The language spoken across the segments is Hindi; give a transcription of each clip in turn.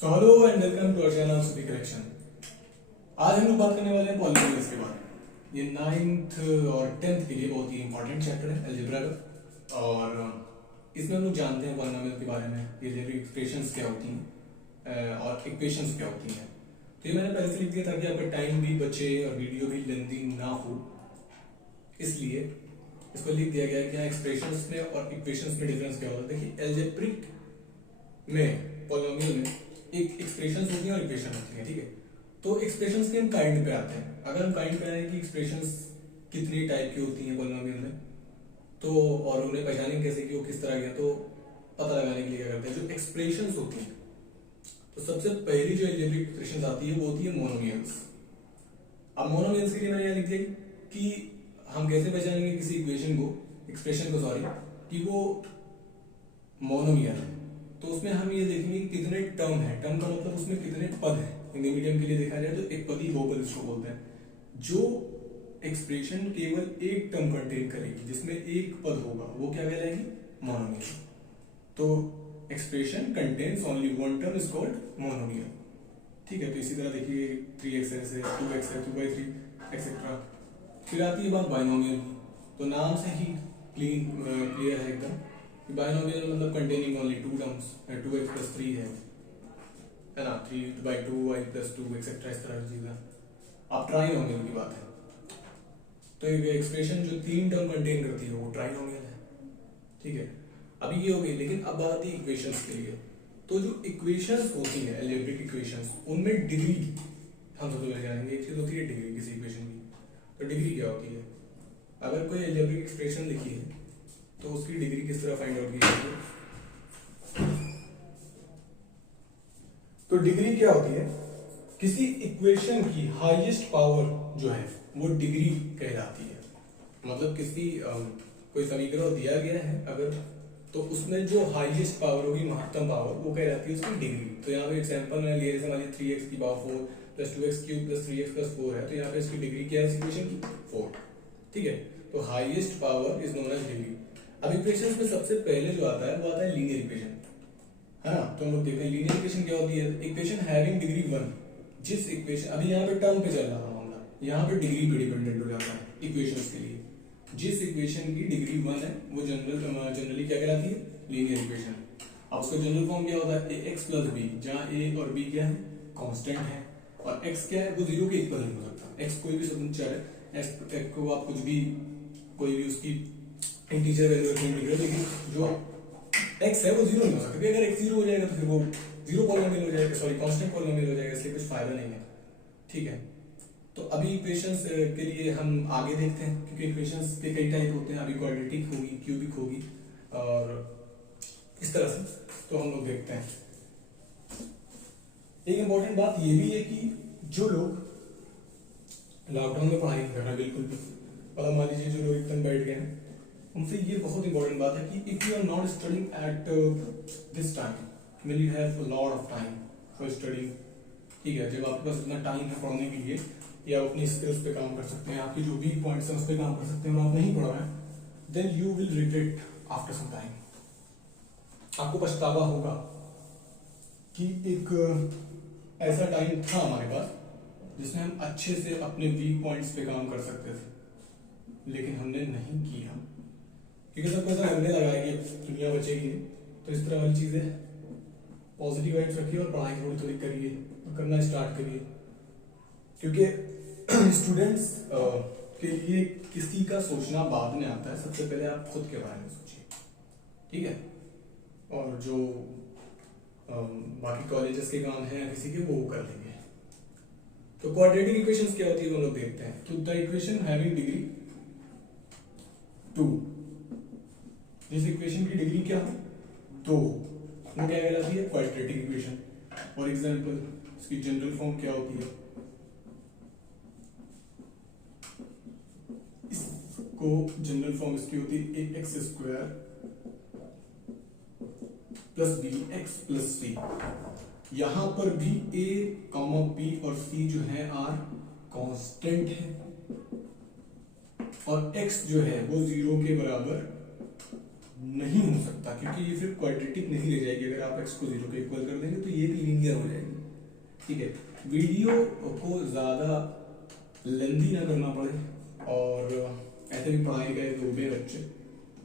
So hello and welcome to our channel सुपी करेक्शन। आज हम लोग बात करने वाले हैं पॉलिनोमियल्स के बारे में। ये 9th और 10th के लिए बहुत ही इंपॉर्टेंट चैप्टर है अलजेब्रा का, और इसमें हम लोग जानते हैं पॉलिनोमियल के बारे में, अलजेब्रिक एक्सप्रेशंस क्या होती हैं और इक्वेशंस क्या होती हैं। तो ये मैंने पहले से लिख दिया ताकि आपका टाइम भी बचे और वीडियो भी लेंदी ना हो, इसलिए इसको लिख दिया गया है कि एक्सप्रेशंस में और इक्वेशंस में डिफरेंस क्या होता है। देखिए अलजेब्रिक में पॉलिनोमियल में एक एक्सप्रेशंस होती हैं और इक्वेशन होती हैं, ठीक है। तो एक्सप्रेशंस के हम काइंड पे आते हैं। अगर हम काइंड पे आए कि एक्सप्रेशंस कितनी टाइप की होती हैं पॉलिनोमियल में, तो और उन्हें पहचानेंगे कैसे कि वो किस तरह के, तो पता लगाने के लिए क्या करते हैं, जो एक्सप्रेशंस होती हैं तो सबसे पहली जो अलजेब्रिक एक्सप्रेशंस आती है वो होती है मोनोमियल्स। अब मोनोमियल्स के लिए मैंने यहाँ लिख दिया कि हम कैसे पहचानेंगे किसी इक्वेशन को, एक्सप्रेशन को सॉरी, कि वो मोनोमियल है। तो उसमें हम ये देखेंगे कि कितने टर्म है, टर्म का मतलब उसमें कितने पद है। हिंदी मीडियम के लिए देखा जाए तो एक पदी बहुपद इसको बोलते हैं। जो एक्सप्रेशन केवल एक टर्म कंटेन करेगी, जिसमें एक पद होगा, वो क्या कहलाएगी, मोनोमियल। तो expression contains only one term is called monomial, ठीक है। तो इसी तरह देखिए 3x है, 2x है, 2/3 एक्सेट्रा। फिर आती है बात बाइनोमियल की। तो नाम से ही क्लियर है एकदम, बाइनोमियल मतलब containing only to terms, 2x + 3 है ना, 3/2 y + 2 एक्सेट्रा, इस तरह की चीजें। अब ट्राइनोमियल की बात है तो एक एक्सप्रेशन जो तीन टर्म कंटेन करती है वो ट्राइनोमियल है, ठीक है। अभी ये हो गई, लेकिन अब बात आती है इक्वेशंस के लिए। तो जो इक्वेशंस होती है अलजेब्रिक इक्वेशंस, उनमें डिग्री हम सबसे पहले जानेंगे। एक चीज होती है डिग्री किसी इक्वेशन की। तो डिग्री क्या होती है, अगर कोई अलजेब्रिक एक्सप्रेशन लिखी है तो उसकी डिग्री किस तरह फाइंड आउट की जाती है। तो डिग्री क्या होती है, किसी इक्वेशन की हाईएस्ट पावर जो है वो डिग्री कहलाती है। मतलब किसी कोई समीकरण दिया गया है अगर, तो उसमें जो हाईएस्ट पावर होगी, महत्तम पावर, वो कहलाती है उसकी डिग्री। तो यहाँ पे एग्जांपल मैंने लिया, जैसे मान लीजिए 3x⁴ + 2x³ + 3x + 4 है, तो यहाँ पे इसकी डिग्री क्या है इस इक्वेशन की, 4, ठीक है। तो highest power is known as degree. अब इक्वेशंस में सबसे पहले जो आता है वो आता है लीनियर इक्वेशन, है ना। तो हम लोग देखते हैं लीनियर इक्वेशन क्या होती है। इक्वेशन हैविंग डिग्री 1, जिस इक्वेशन, अभी यहाँ पे टर्म पे चल रहा था मामला, यहाँ पे डिग्री पे डिपेंडेंट हो जाता है इक्वेशंस के लिए। जिस इक्वेशन की डिग्री 1 है वो जनरली क्या कहलाती है, लीनियर इक्वेशन। अब उसका जनरल फॉर्म क्या होता है, ax + b, जहाँ a और b क्या है, कांस्टेंट है, और x क्या है, वो 0 के इक्वल नहीं हो सकता। x कोई भी स्वतंत्र चर है, x को आप कुछ भी, कोई भी उसकी इंटीजर वैल्यू रखेंगे, लेकिन जो x है वो 0 नहीं हो सकता, क्योंकि अगर x 0 हो जाएगा तो फिर वो 0 पॉलिनोमियल हो जाएगा, सॉरी कांस्टेंट पॉलिनोमियल हो जाएगा, इसलिए कुछ फायदा नहीं है, ठीक है। तो अभी इक्वेशंस के लिए हम आगे देखते हैं, क्योंकि इक्वेशंस के कई टाइप होते हैं। अभी क्वाड्रेटिक होगी, क्यूबिक होगी, और इस तरह से तो हम लोग देखते हैं। एक इंपॉर्टेंट बात ये भी है कि जो लोग लॉकडाउन में पढ़ाई नहीं कर रहे, बिल्कुल भी, और मान लीजिए जो लोग एकदम बैठ गए हैं, उनसे ये बहुत इंपॉर्टेंट बात है कि if you are not studying at this time, when you have a lot of time for studying, ठीक है, जब आपके पास इतना टाइम है पढ़ने के लिए, या अपनी स्किल्स पे काम कर सकते हैं, आपकी जो वीक पॉइंट्स हैं उस पर काम कर सकते हैं, और आप नहीं पढ़ रहे हैं, then you will regret after some time. आपको पछतावा होगा कि एक ऐसा टाइम था हमारे पास जिसमें हम अच्छे से अपने वीक पॉइंट्स पे काम कर सकते थे, लेकिन हमने नहीं किया, क्योंकि सबको ऐसा लगने लगा है कि दुनिया बचेगी नहीं। तो इस तरह वाली चीजें, पॉजिटिव वाइब्स रखिए और पढ़ाई थोड़ी थोड़ी करिए और करना स्टार्ट करिए, क्योंकि स्टूडेंट्स के लिए किसी का सोचना बाद में आता है, सबसे पहले आप खुद के बारे में सोचिए, ठीक है। और जो बाकी कॉलेजेस के काम है किसी के, वो कर लेंगे। तो क्वाड्रेटिक इक्वेशंस क्या होती है वो लोग देखते हैं। तो द इक्वेशन हैविंग डिग्री 2, जिस इक्वेशन की डिग्री क्या है 2, वो क्या कहलाती है, क्वाड्रेटिक इक्वेशन। फॉर एग्जांपल इसकी जनरल फॉर्म क्या होती है, इसको जनरल फॉर्म इसकी होती है ax² + bx + c। यहां पर भी a, b और c जो है आर कांस्टेंट है, और x जो है वो 0 के बराबर नहीं हो सकता, क्योंकि ये फिर क्वाड्रेटिक नहीं ले जाएगी। अगर आप x को 0 के इक्वल कर देंगे तो ये भी लीनियर हो जाएगी। ठीक है, वीडियो को ज़्यादा लेंदी ना करना पड़े, और ऐसे भी पढ़ाई गए डूबे बच्चे,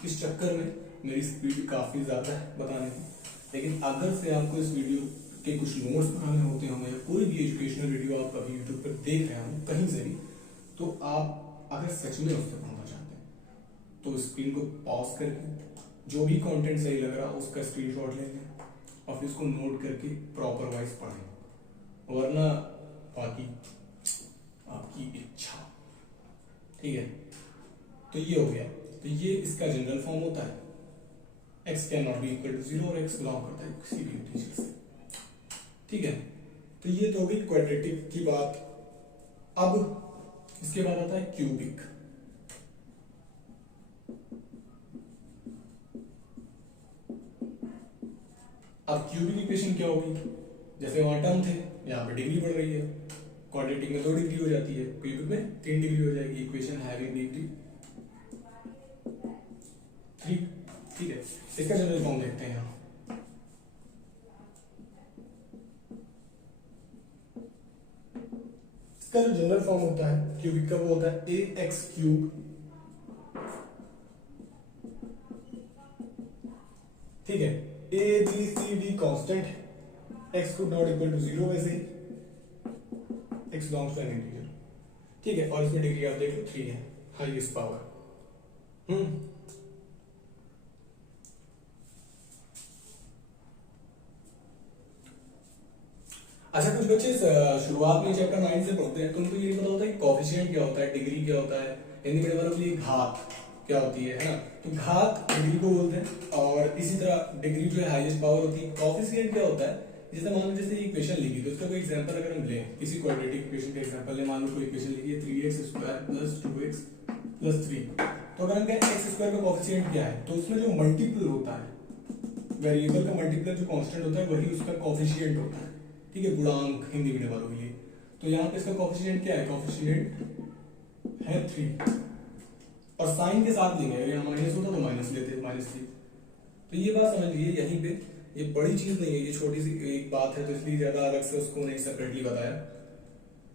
इस चक्कर में मेरी स्पीड काफ़ी ज़्यादा है बताने की। लेकिन अगर से आपको इस वीडियो के कुछ नोट्स बनाने होते होंगे या कोई भी एजुकेशनल वीडियो आप कभी यूट्यूब पर देख रहे हो कहीं से भी, तो आप अगर सच में उससे पढ़ना चाहते हैं तो स्क्रीन को पॉज करके जो भी कंटेंट सही लग रहा उसका स्क्रीनशॉट ले लें और फिर उसको नोट करके प्रॉपर वाइज पढ़ें, वरना बाकी आपकी इच्छा। ठीक है, तो ये हो गया। तो ये इसका जनरल फॉर्म होता है, x can not be equal to 0 और x बिलोंग करता है किसी भी इंटीजर से। ठीक है, तो ये तो हो गई क्वाड्रेटिक की बात। अब इसके बाद आता है क्यूबिक। अब क्यूबिक इक्वेशन क्या होगी, जैसे वहां टर्म थे, यहाँ पे डिग्री बढ़ रही है, क्वाड्रेटिक में 2 डिग्री हो जाती है, क्यूबिक में 3 डिग्री हो जाएगी। Equation having degree 3। ठीक है, इसका जनरल फॉर्म देखते हैं यहाँ। इसका जो जनरल फॉर्म होता है क्यूबिक का, वो होता है ax³। ठीक है, a b c d constant है, x को नॉट इक्वल टू 0 वैसे ही, x belongs to an integer. ठीक है, और इसमें डिग्री आप देख लो 3 है, हाईएस्ट पावर। अच्छा, कुछ बच्चे शुरुआत में चैप्टर 9 से पढ़ते हैं तो उनको ये नहीं पता होता कि कोफिशिएंट क्या होता है, डिग्री क्या होता है। हिंदी मीडियम वालों के लिए घात क्या होती है ना, तो घात डिग्री को बोलते हैं। और इसी तरह डिग्री जो है हाईएस्ट पावर होती है। कोफिशिएंट क्या होता है, जैसे मान लो जैसे इक्वेशन लिखी, तो उसका कोई एग्जांपल अगर हम लें, किसी क्वाड्रेटिक इक्वेशन का एग्जांपल लें, मान लो कोई इक्वेशन लिखी है 3x² + 2x + 3, तो अगर हम कहें x² का कोफिशिएंट क्या है, तो उसमें जो मल्टीपल होता है, वेरिएबल का मल्टीपल जो कांस्टेंट होता है वही उसका कोफिशिएंट होता है। ठीक है, गुणांक हिंदी मीडियम वालों के लिए। तो यहाँ पे इसका कोफिशिएंट क्या है, कोफिशिएंट है 3, और साइन के साथ लेंगे, अगर यहाँ माइनस होता तो माइनस लेते, -3। तो ये बात समझ लीजिए यहीं पे, ये बड़ी चीज नहीं है, ये छोटी सी एक बात है, तो इसलिए ज्यादा अलग से उसको नहीं सेपरेटली बताया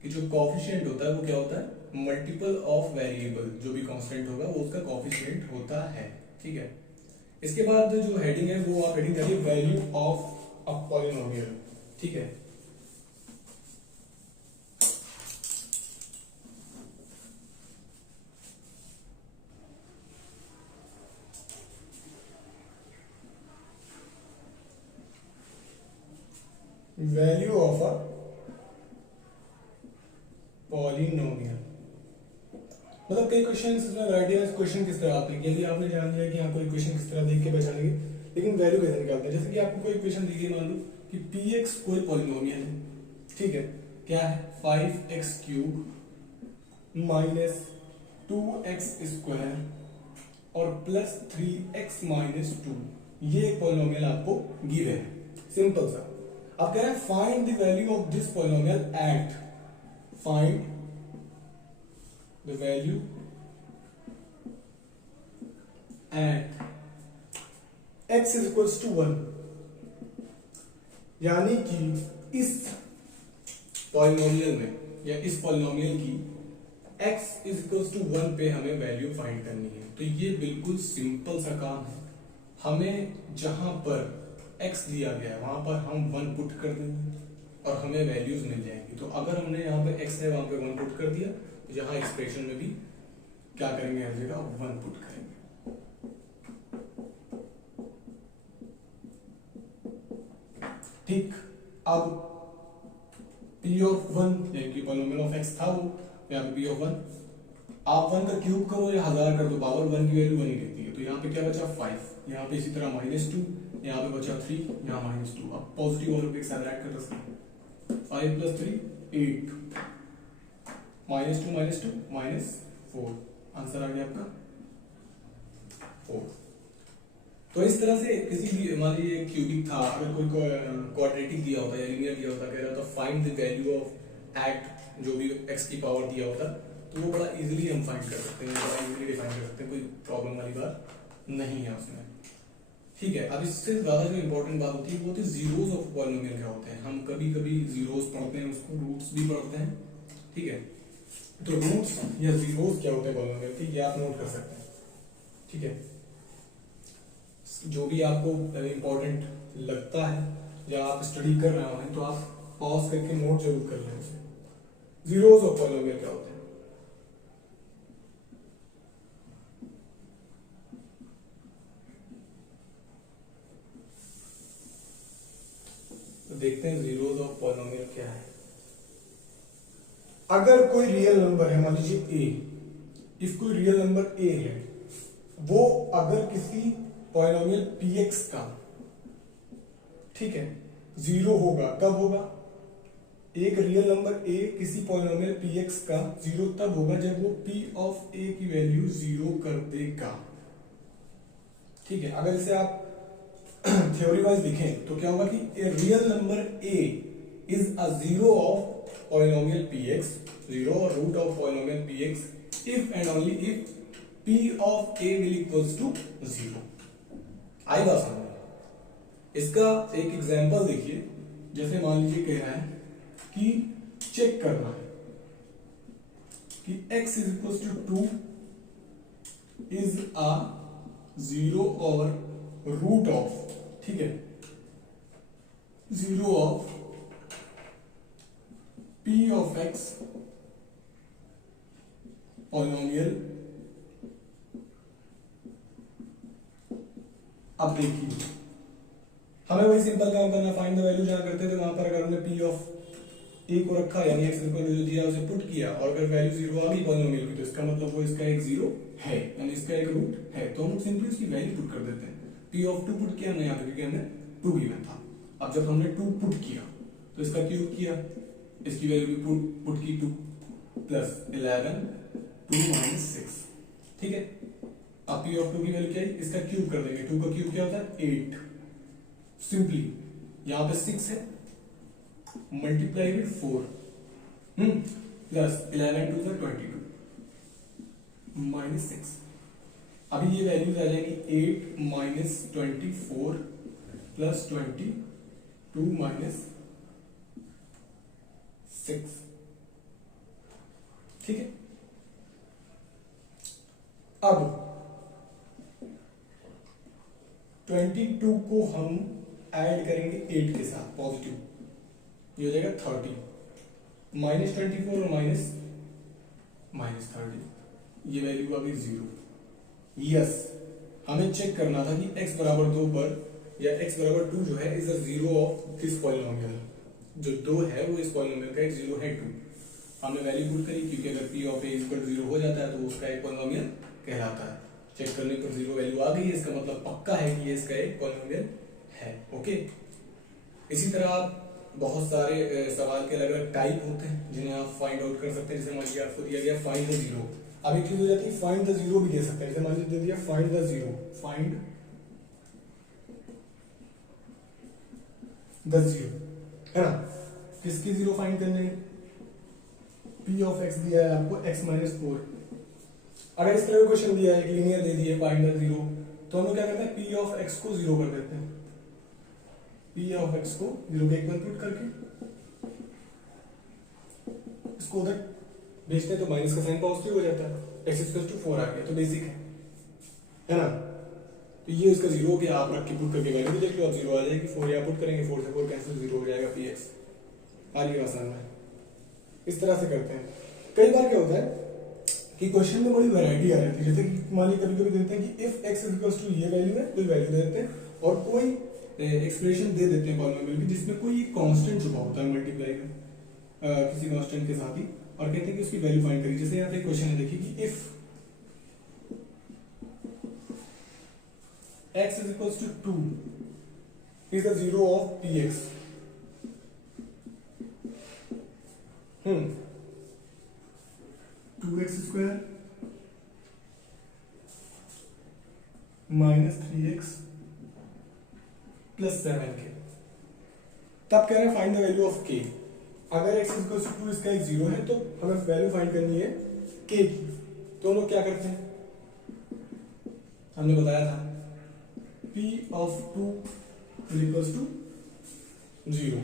कि जो कोफिशिएंट होता है वो क्या होता है, मल्टीपल ऑफ वेरिएबल, जो भी कांस्टेंट होगा वो उसका कोफिशिएंट होता है। ठीक है, इसके बाद जो हेडिंग है वो आप हेडिंग करिए वैल्यू ऑफ अ पॉलिनोमियल। ठीक है, वैल्यू ऑफ अ पॉलिनोमियल, मतलब कई क्वेश्चन इसमें वैरायटी ऑफ क्वेश्चन किस तरह आते हैं, यदि आपने जान लिया कि यहाँ कोई क्वेश्चन किस तरह देख के पहचानेंगे, लेकिन वैल्यू कैसे निकालते हैं। जैसे कि आपको कोई क्वेश्चन दी गई, मान लो कि px कोई पॉलिनोमियल है। ठीक है, क्या है, 5x³ - 2x² और +3x - 2, ये एक पॉलिनोमियल आपको गिवन है, सिंपल सा। अब कह रहे हैं find the value of this polynomial at, find the value at x = 1, यानी कि इस पॉलिनोमियल में या इस पॉलिनोमियल की x = 1 पे हमें वैल्यू फाइंड करनी है। तो ये बिल्कुल सिंपल सा काम है, हमें जहां पर x दिया गया है वहां पर हम 1 पुट कर देंगे और हमें वैल्यूज मिल जाएंगी। तो अगर हमने यहाँ पे x है वहां पे 1 पुट कर दिया, तो यहाँ एक्सप्रेशन में भी क्या करेंगे, हर जगह 1 पुट करेंगे। ठीक, अब p(1) यानी कि पॉलिनोमियल ऑफ x था वो, यहाँ पे p(1), आप 1 का क्यूब करो या 1000 कर दो, पावर 1 की वैल्यू 1 ही रहती है। तो यहाँ पे क्या बचा, 5, यहाँ पे इसी तरह -2, यहाँ पे बचा 3, यहाँ -2। अब पॉजिटिव वालों पे सब्ट्रैक्ट कर सकते हैं, 5 + 3 8, -2 -4, आंसर आ गया आपका 4। तो इस तरह से किसी भी, मान लीजिए क्यूबिक था, अगर कोई क्वाड्रेटिक दिया होता है या लीनियर दिया होता, कह रहा था find the value of at जो भी x की पावर दिया होता, तो वो बड़ा इजीली हम फाइंड कर सकते हैं, बड़ा इजीली डिफाइन कर सकते हैं, कोई प्रॉब्लम वाली बात नहीं है उसमें। ठीक है, अब इससे ज्यादा जो इंपॉर्टेंट बात होती है वो होती है जीरोस ऑफ पॉलिनोमियल क्या होते हैं। हम कभी कभी जीरोस पढ़ते हैं, उसको रूट्स भी पढ़ते हैं। ठीक है, तो रूट्स या जीरोस क्या होते हैं पॉलिनोमियल के, ये आप नोट कर सकते हैं। ठीक है, जो भी आपको इंपॉर्टेंट लगता है या आप स्टडी कर रहे हो तो आप पॉज करके नोट जरूर कर लें उसे। जीरोस ऑफ पॉलिनोमियल क्या होते हैं? तो देखते हैं जीरोस ऑफ पॉलिनोमियल क्या है। अगर कोई रियल नंबर है, मान लीजिए a, इफ कोई रियल नंबर a है, वो अगर किसी पॉलिनोमियल px का, ठीक है, जीरो होगा, कब होगा? एक रियल नंबर a किसी पॉलिनोमियल px का जीरो तब होगा जब वो p ऑफ a की वैल्यू जीरो कर देगा। ठीक है, अगर इसे आप थ्योरी वाइज देखें तो क्या होगा कि a real number a is a zero of polynomial px, zero और root of polynomial px if and only if p of a will equals to zero. आई बात समझ? इसका एक एग्जांपल देखिए, जैसे मान लीजिए कह रहा है कि चेक करना है कि x is equal to 2 is a zero और रूट ऑफ, ठीक है, zero of p of x polynomial. अब देखिए, हमें वही सिंपल काम करना, फाइंड द वैल्यू जहां करते थे वहां पर अगर हमने p ऑफ a को रखा यानी x इक्वल टू जो दिया उसे पुट किया और अगर वैल्यू जीरो आ गई पॉलिनोमियल की तो इसका मतलब वो इसका एक जीरो है यानी इसका एक रूट है, तो हम सिंपली उसकी वैल्यू पुट कर देते हैं। p ऑफ 2 पुट किया हमने यहाँ पे क्योंकि हमने 2 गिवन था। अब जब हमने 2 पुट किया तो इसका क्यूब किया, इसकी वैल्यू भी पुट की 2 प्लस 11 2 माइनस 6। ठीक है, अब p ऑफ 2 की वैल्यू क्या है, इसका क्यूब कर देंगे। 2 का क्यूब क्या होता है 8, सिंपली यहां पे 6 है मल्टीप्लाई विद 4 प्लस 11 2 22 माइनस 6। अभी ये वैल्यूज आ जाएंगी 8 माइनस 24 प्लस 22 माइनस 6। ठीक है, अब 22 को हम ऐड करेंगे 8 के साथ पॉजिटिव, ये हो जाएगा 30 माइनस 24 और माइनस 30, ये वैल्यू आ गई 0। यस, हमें चेक करना था कि x बराबर 2 पर या x बराबर 2 जो है is a zero of this polynomial. जो 2 है वो इस पॉलिनोमियल का एक जीरो है 2। हमने वैल्यू पुट करी क्योंकि अगर p ऑफ a इक्वल 0 हो जाता है तो उसका एक पॉलिनोमियल कहलाता है। चेक करने पर 0 वैल्यू आ गई है, इसका मतलब पक्का है कि ये इसका एक पॉलिनोमियल है। ओके, इसी तरह आप बहुत सारे सवाल के अलग अलग टाइप होते हैं जिन्हें आप फाइंड आउट कर सकते हैं। जैसे मान लीजिए आपको दिया गया फाइंड द जीरो, अब एक चीज हो जाती है फाइंड द जीरो भी दे सकते हैं। जैसे मान लीजिए दे दिया find the zero, find the zero, है ना, किसकी जीरो फाइंड करने हैं? p ऑफ x दिया है आपको x माइनस 4। अगर इस तरह का क्वेश्चन दिया है, लीनियर दे दिया फाइंड द जीरो, तो हम लोग क्या करते हैं p ऑफ x को जीरो कर देते हैं। p ऑफ x को जीरो के इक्वल पुट करके इसको उधर भेजते हैं तो माइनस का साइन पॉजिटिव हो जाता है, x इक्वल टू 4 आ गया, तो बेसिक है ना। तो ये इसका जीरो हो गया, आप रख के पुट करके वैल्यू देख लो, अब जीरो आ जाएगी। 4 यहाँ पुट करेंगे, 4 से 4 कैंसिल, जीरो हो जाएगा px। आ रही आसान है, इस तरह से करते हैं। कई बार क्या होता है कि क्वेश्चन में बड़ी वैरायटी आ जाती है, जैसे कि मान लीजिए कभी कभी देते हैं कि इफ x इक्वल्स टू ये वैल्यू है, कोई वैल्यू दे देते हैं और कोई एक्सप्रेशन दे देते हैं पॉलिनोमियल की जिसमें कोई कांस्टेंट छुपा होता है मल्टीप्लाई में किसी कांस्टेंट के साथ ही, और कहते हैं कि उसकी वैल्यू फाइंड करिए। जैसे यहाँ पे क्वेश्चन है, देखिए कि if x is equals to 2 is the zero of px, 2x square minus 3x plus 7k। तब कह रहे हैं find the value of k। अगर x इक्वल टू 2 इसका एक जीरो है तो हमें वैल्यू फाइंड करनी है k की, तो हम लोग क्या करते हैं, हमने बताया था P of 2 will equals to 0.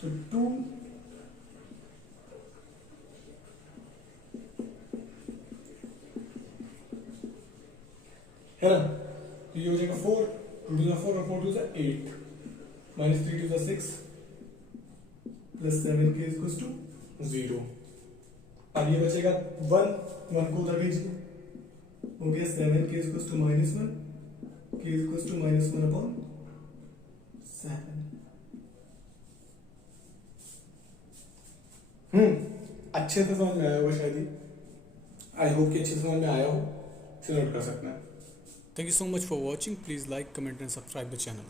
तो 2 है ना, तो ये हो जाएगा 4, 2 टू 4 और 4 टू 8, माइनस 3 टू 6 प्लस 7 के इक्वल्स टू 0. अब ये बचेगा 1, 1 को उधर भेजिए, हो गया 7 के इक्वल्स टू -1 के इक्वल्स टू -1 अपॉन 7. अच्छे से समझ में आया होगा शायद ही, आई होप कि अच्छे से समझ में आया हो, इसे नोट कर सकते हैं. Thank you so much for watching. Please like, comment and subscribe the channel.